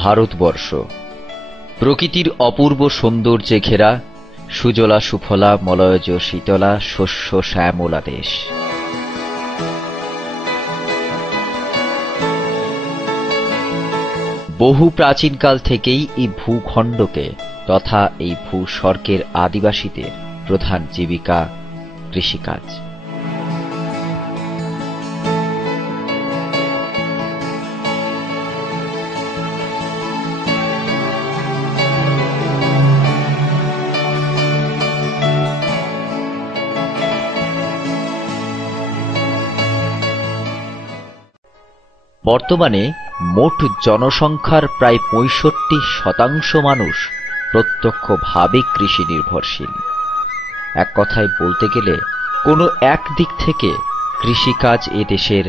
ভারতবর্ষ প্রকৃতির অপূর্ব সৌন্দর্যে ঘেরা সুজলা সুফলা মলয়জ শীতলা শস্য শ্যামলা দেশ। বহু প্রাচীনকাল থেকেই এই ভূখণ্ডকে তথা এই ভূস্বর্গের আদিবাসীদের প্রধান জীবিকা কৃষিকাজ। বর্তমানে মোট জনসংখ্যার প্রায় ৬৫% মানুষ প্রত্যক্ষভাবে কৃষি নির্ভরশীল। এক কথায় বলতে গেলে কোনো এক দিক থেকে কৃষিকাজ এ দেশের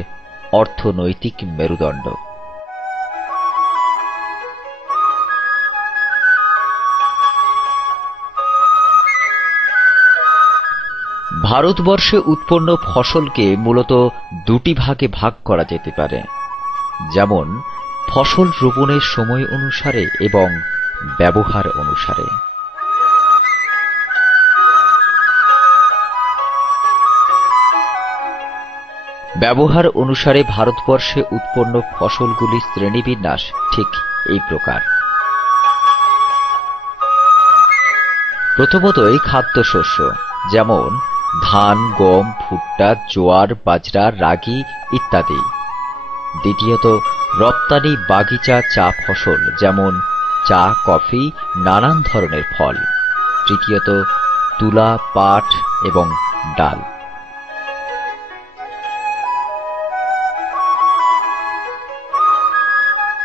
অর্থনৈতিক মেরুদণ্ড। ভারতবর্ষে উৎপন্ন ফসলকে মূলত দুটি ভাগে ভাগ করা যেতে পারে, যেমন ফসল রোপণের সময় অনুসারে এবং ব্যবহার অনুসারে। ব্যবহার অনুসারে ভারতবর্ষে উৎপন্ন ফসলগুলির শ্রেণীবিন্যাস ঠিক এই প্রকার। প্রথমতই খাদ্যশস্য, যেমন ধান, গম, ভুট্টা, জোয়ার, বাজরা, রাগি ইত্যাদি। দ্বিতীয়ত রপ্তানি বাগিচা চা ফসল, যেমন চা, কফি, নানান ধরনের ফল। তৃতীয়ত তুলা, পাট এবং ডাল।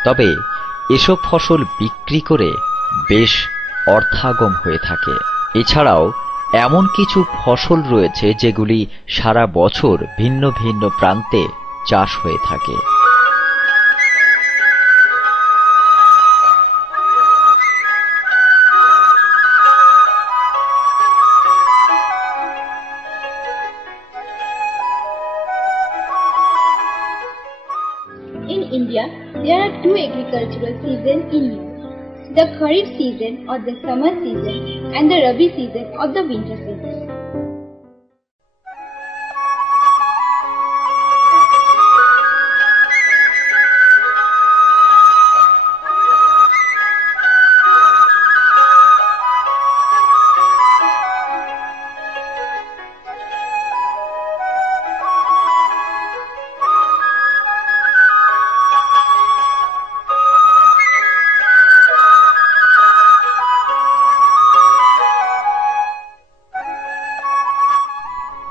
তবে এসব ফসল বিক্রি করে বেশ অর্থাগম হয়ে থাকে। এছাড়াও এমন কিছু ফসল রয়েছে যেগুলি সারা বছর ভিন্ন ভিন্ন প্রান্তে চাষ হয়ে থাকে। In India, there are two agricultural seasons in year: the Kharif season or the summer season and the Rabi season or the winter season.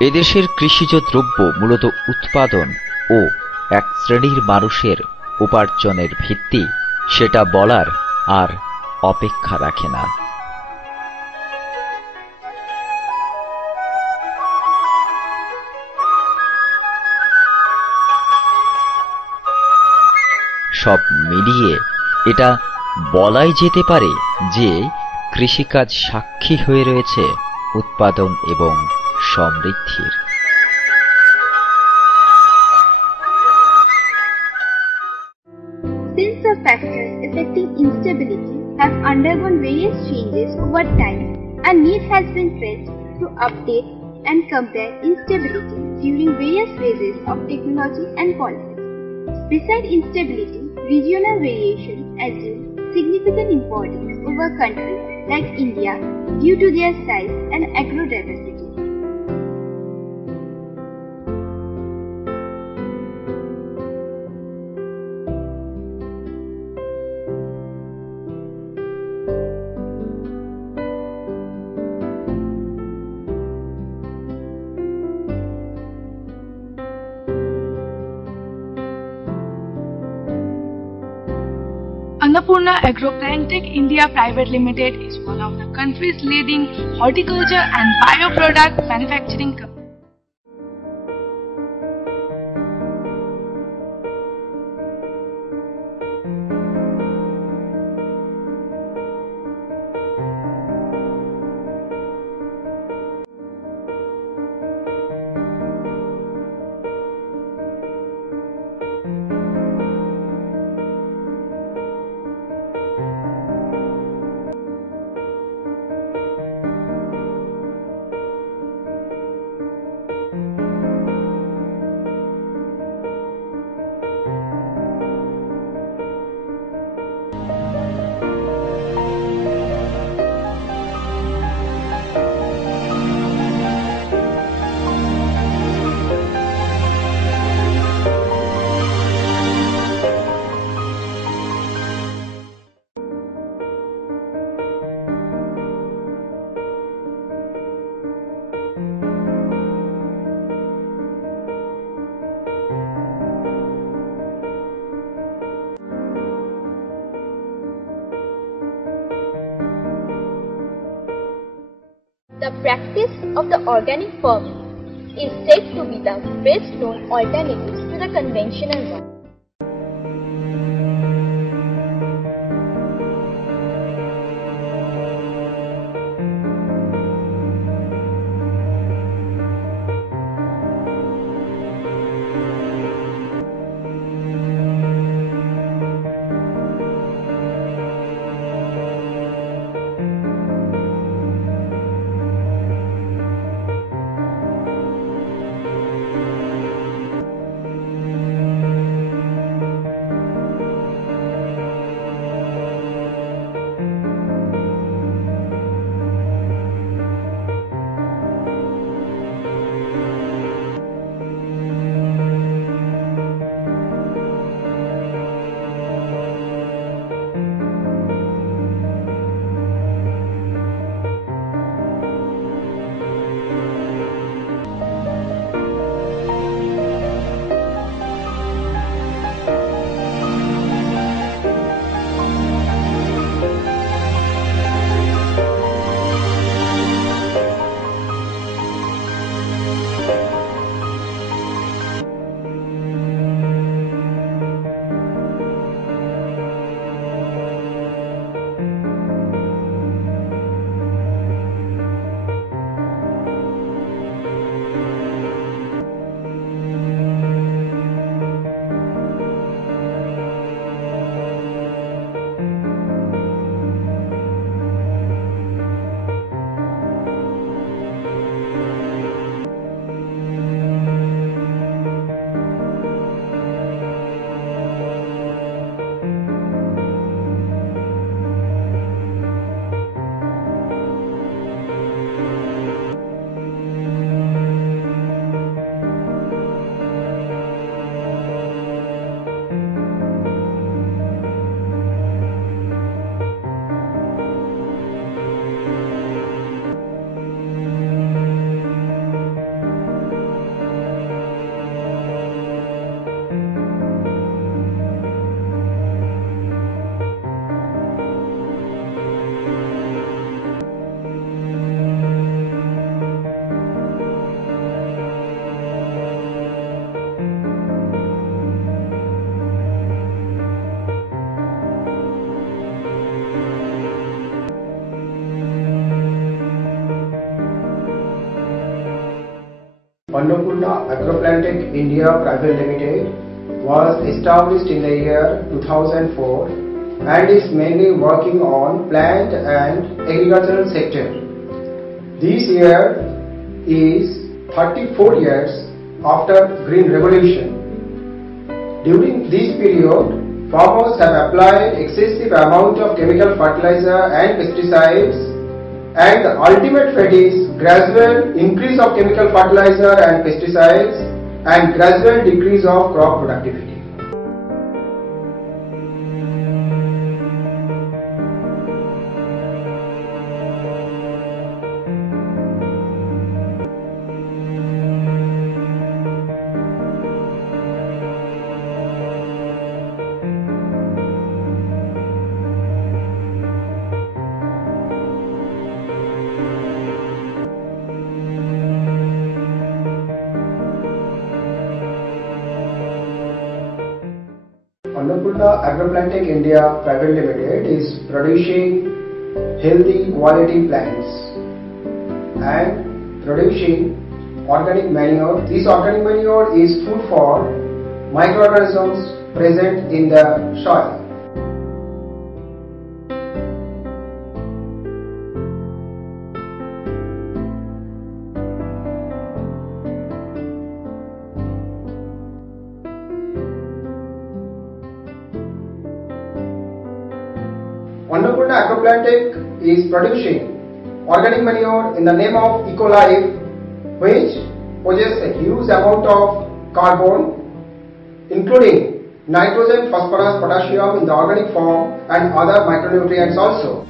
এদেশের কৃষিজ দ্রব্য মূলত উৎপাদন ও এক শ্রেণীর মানুষের উপার্জনের ভিত্তি, সেটা বলার আর অপেক্ষা রাখে না। সব মিলিয়ে এটা বলাই যেতে পারে যে কৃষিকাজ সাক্ষী হয়ে রয়েছে উৎপাদন এবং সমৃদ্ধির। Since the factors affecting instability have undergone various changes over time, a need has been felt to update and compare instability during various phases of technology and politics. Besides instability, regional variation assumes significant importance over countries like India due to their size and agro-diversity. Annapurna Agroclientech India Private Limited is one of the country's leading horticulture and bioproduct manufacturing companies. practice of the organic farming is said to be the best known alternative to the conventional one. Annapurna Agroplantic India Private Limited was established in the year 2004 and is mainly working on plant and agricultural sector. This year is 34 years after Green Revolution. During this period, farmers have applied excessive amount of chemical fertilizer and pesticides, and the ultimate fate is gradual increase of chemical fertilizer and pesticides and gradual decrease of crop productivity. Annapurna Agroplantic India Private Limited is producing healthy quality plants and producing organic manure. This organic manure is food for microorganisms present in the soil. Annapurna Agroplantic is producing organic manure in the name of EcoLife, which possesses a huge amount of carbon, including nitrogen, phosphorus, potassium in the organic form and other micronutrients also.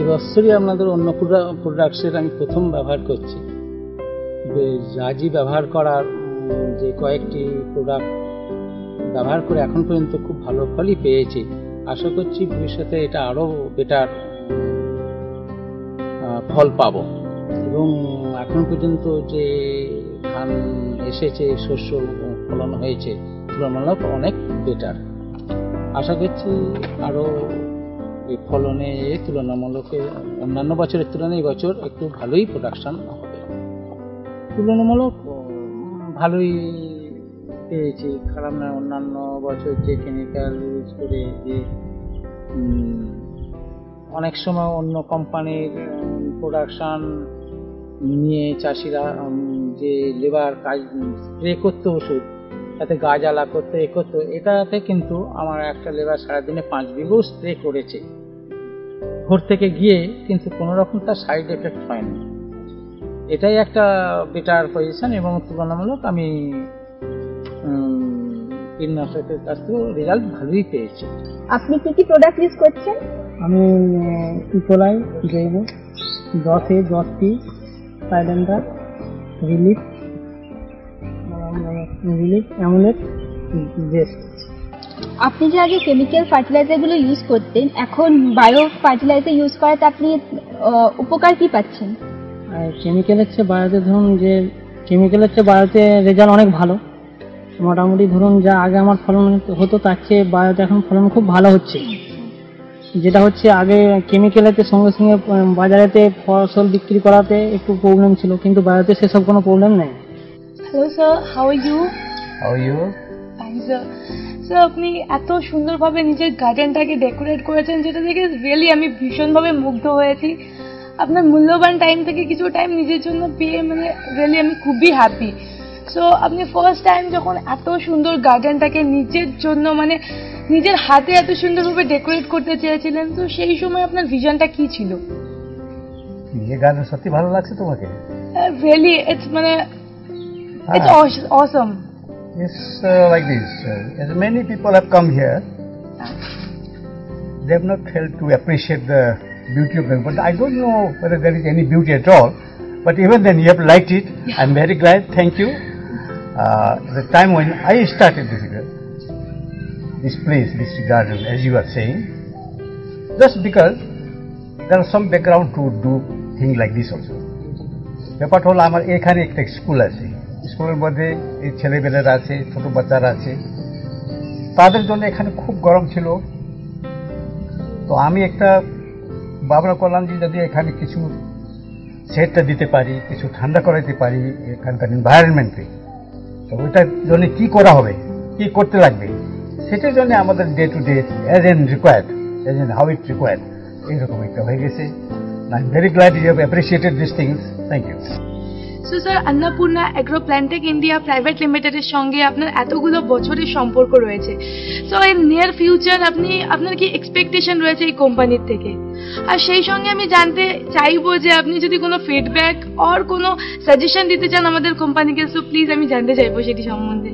এবছরই আপনাদের অন্নপূর্ণা প্রোডাক্টসের আমি প্রথম ব্যবহার করছি। রাজি ব্যবহার করার যে কয়েকটি প্রোডাক্ট ব্যবহার করে এখন পর্যন্ত খুব ভালো ফলই পেয়েছি। আশা করছি ভবিষ্যতে এটা আরও বেটার ফল পাবো এবং এখন পর্যন্ত যে ধান এসেছে, শস্য ফলন হয়েছে তুলনামূলক অনেক বেটার। আশা করছি আরও এই ফলনে তুলনামূলক অন্যান্য বছরের তুলনায় এই বছর একটু ভালোই প্রোডাকশন হবে। তুলনামূলক ভালোই পেয়েছি, খারাপ না। অন্যান্য বছর যে কেমিক্যাল ইউজ করে যে অনেক সময় অন্য কোম্পানির প্রোডাকশন নিয়ে চাষিরা যে লেবার কাজ স্প্রে করতো ওষুধ, তাতে গাছ আলা করতো এ করতো, এটাতে কিন্তু আমার একটা লেবার সারাদিনে 5 বিঘেও স্প্রে করেছে ভোর থেকে গিয়ে, কিন্তু কোনো রকম তার সাইড এফেক্ট হয়নি। এটাই একটা বেটার পজিশন এবং তুলনামূলক আমি কীটনাশকের কাছ থেকে রেজাল্ট ভালোই পেয়েছি। আপনি কি কি প্রোডাক্ট ইউজ করছেন? আমি ইকোলাই, জৈব, 10A, 10P, cylinder, relief, amulet, best. আপনি যে আগে কেমিক্যাল ফার্টিলাইজারগুলো ইউজ করতেন, এখন বায়ো ফার্টিলাইজার ইউজ করাতে আপনি উপকার কি পাচ্ছেন? কেমিক্যালের চেয়ে বায়োতে ধরুন যে কেমিক্যালের চেয়ে বায়োতে রেজাল্ট অনেক ভালো। মোটামুটি ধরুন যা আগে আমার ফলন হতো তার চেয়ে বায়োতে এখন ফলন খুব ভালো হচ্ছে। যেটা হচ্ছে আগে কেমিক্যালেতে সঙ্গে সঙ্গে বাজারেতে ফসল বিক্রি করাতে একটু প্রবলেম ছিল, কিন্তু বায়োতে সেসব কোনো প্রবলেম নেই। Hello sir, how are you? How are you? Fine sir. Sir, আপনি এত সুন্দরভাবে নিজের গার্ডেনটাকে ডেকোরেট করেছেন, যেটা দেখে রিয়েলি আমি ভীষণভাবে মুগ্ধ হয়েছি। আপনার মূল্যবান টাইম থেকে কিছু টাইম নিজের জন্য পেয়ে মানে রিয়েলি আমি খুবই হ্যাপি। সো আপনি ফার্স্ট টাইম যখন এত সুন্দর গার্ডেনটাকে নিজের জন্য মানে নিজের হাতে এত সুন্দরভাবে ডেকোরেট করতে চেয়েছিলেন, তো সেই সময় আপনার ভিশনটা কি ছিল? এই গার্ডেন সত্যি ভালো লাগছে তোমাকে? রিয়েলি ইটস মানে it's Assam. It's like this. As many people have come here, they have not failed to appreciate the beauty of them. But I don't know whether there is any beauty at all. But even then, you have liked it. Yeah. I'm very glad. Thank you. The time when I started this place, this garden, as you are saying, just because there are some background to do things like this also. ব্যাপারটা হলো আমার এখানে একটা school আছে, স্কুলের মধ্যে এই ছেলেমেয়েরা আছে, ছোট বাচ্চারা আছে, তাদের জন্য এখানে খুব গরম ছিল। তো আমি একটা ভাবনা করলাম যে যদি এখানে কিছু সেটটা দিতে পারি, কিছু ঠান্ডা করাইতে পারি এখানকার এনভায়রনমেন্টে, তো ওইটার জন্য কি করা হবে, কি করতে লাগবে, সেটার জন্য আমাদের day to day as and required, as and how it required, এইরকম একটা হয়ে গেছে। I am very glad you have appreciated this things. Thank you. So sir, Annapurna Agro Plantech India Private লিমিটেডের সঙ্গে আপনার এতগুলো বছরের সম্পর্ক রয়েছে। সো এর নিয়ার ফিউচার আপনার কি এক্সপেকটেশন রয়েছে এই কোম্পানির থেকে? আর সেই সঙ্গে আমি জানতে চাইবো যে আপনি যদি কোনো ফিডব্যাক আর কোনো সাজেশন দিতে চান আমাদের কোম্পানিকে, সো প্লিজ আমি জানতে চাইবো সেটি সম্বন্ধে।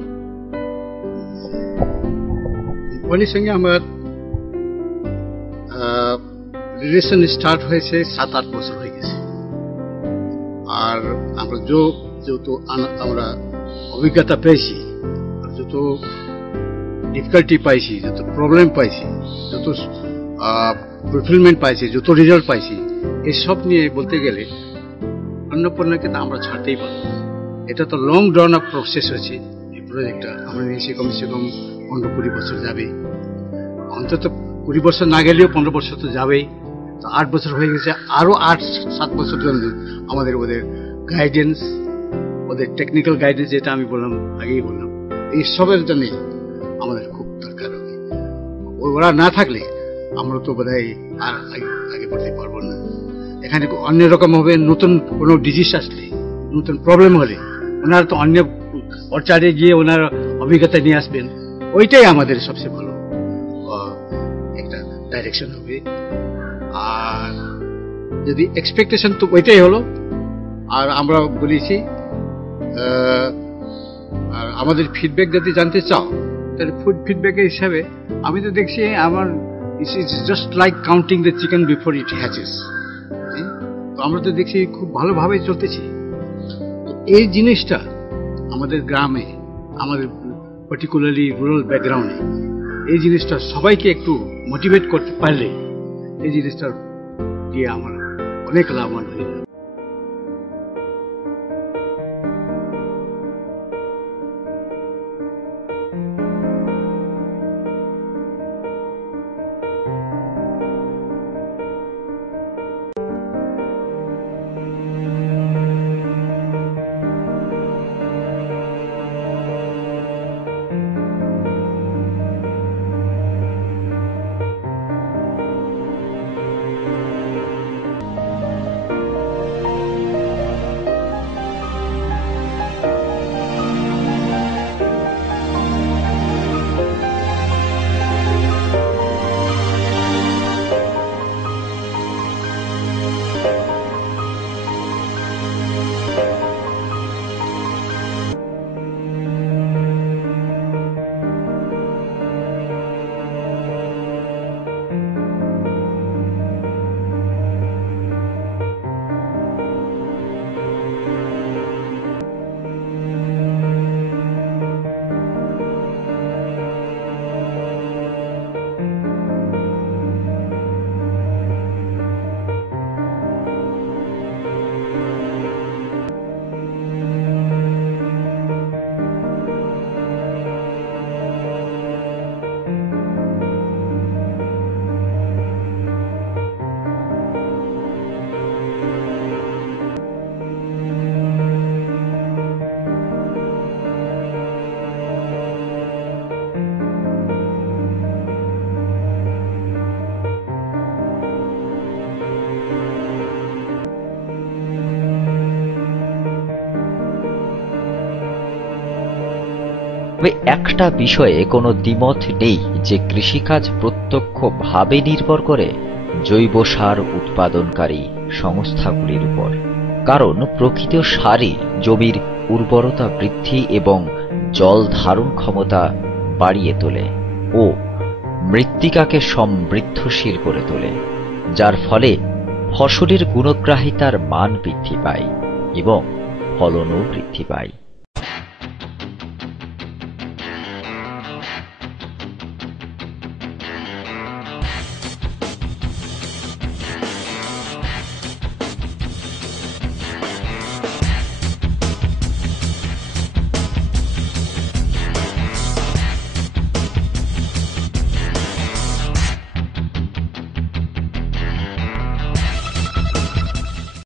কোম্পানির সঙ্গে আমার রিলেশন স্টার্ট হয়েছে 7-8 বছর হয়ে গেছে। আর আমরা যত আমরা অভিজ্ঞতা পেয়েছি, যত ডিফিকাল্টি পাইছি, যত প্রবলেম পাইছি, যত ফুলফিলমেন্ট পাইছি, যত রেজাল্ট পাইছি, এসব নিয়ে বলতে গেলে অন্নপূর্ণাকে তো আমরা ছাড়তেই পারবো। এটা তো লং ড্রন আপ প্রসেস হয়েছে। এই প্রজেক্টটা আমরা নিয়েছি কমসে কম 15-20 বছর যাবে, অন্তত 20 বছর না গেলেও 15 বছর তো যাবেই। তো 8 বছর হয়ে গেছে, আরো 8-7 বছর জন্য আমাদের ওদের গাইডেন্স, ওদের টেকনিক্যাল গাইডেন্স, যেটা আমি বললাম আগেই বললাম, এই সবের জন্য আমাদের খুব দরকার হবে। ওরা না থাকলে আমরা তো বোধহয় আর আগে বাড়তে পারবো না। এখানে অন্যরকম হবে, নতুন কোনো ডিজিজ আসলে, নতুন প্রবলেম হলে ওনারা তো অন্য অর্চার্ডে গিয়ে ওনার অভিজ্ঞতা নিয়ে আসবেন। ওইটাই আমাদের সবচেয়ে ভালো একটা ডাইরেকশন হবে। আর যদি এক্সপেকটেশন তো ওইটাই হলো। আর আমরা বলেছি, আর আমাদের ফিডব্যাক যদি জানতে চাও, তাহলে ফুড ফিডব্যাকের হিসাবে আমি তো দেখছি আমার it's just like counting the chicken before it hatches. তো আমরা তো দেখছি খুব ভালোভাবে চলতেছি। তো এই জিনিসটা আমাদের গ্রামে, আমাদের পার্টিকুলারলি রুরাল ব্যাকগ্রাউন্ডে এই জিনিসটা সবাইকে একটু মোটিভেট করতে পারলে এই জিনিসটা দিয়ে আমরা অনেক লাভবান হই। তবে একটা বিষয়ে কোনো দ্বিমত নেই যে কৃষিকাজ প্রত্যক্ষভাবে নির্ভর করে জৈব সার উৎপাদনকারী সংস্থাগুলির উপর। কারণ প্রকৃত সারই জমির উর্বরতা বৃদ্ধি এবং জল ধারণ ক্ষমতা বাড়িয়ে তোলে ও মৃত্তিকাকে সমৃদ্ধশীল করে তোলে, যার ফলে ফসলের গুণগ্রাহিতার মান বৃদ্ধি পায় এবং ফলনও বৃদ্ধি পায়।